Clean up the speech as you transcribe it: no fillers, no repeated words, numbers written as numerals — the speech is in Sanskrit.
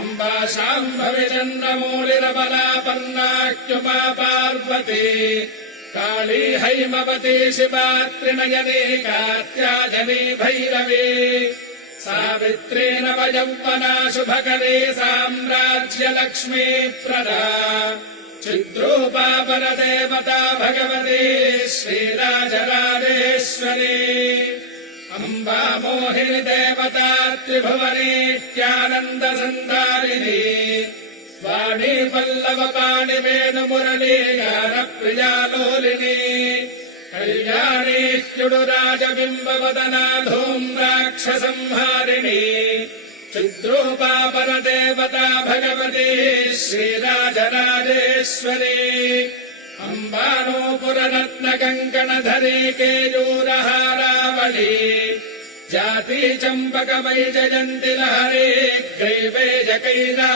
अम्बा शाम्भवी चन्द्रमौलिरबलापन्नाख्युपा पार्वती काली हैमवती शिवा त्रिनयनी कात्यायनी भैरवी सावित्री नवयौवना शुभकरी साम्राज्यलक्ष्मी प्रदा चिद्रूपा परदेवता भगवती श्रीराजराजेश्वरी अम्बा मोहिनी देवता त्रिभुवनीत्यानन्दसन्धारिणी वाणी पल्लवपाणि वेणुमुरली गानप्रिया लोलिनी कल्याणी ह्युडुराजबिम्बवदना धूम्राक्षसंहारिणी चिद्रूपा परदेवता भगवती श्रीराजराजेश्वरी अम्बा नूपुररत्नकङ्कणधरी केयूरहारावली जाती चम्पकवैजयन्ति लहरी ग्रीवे जकैरा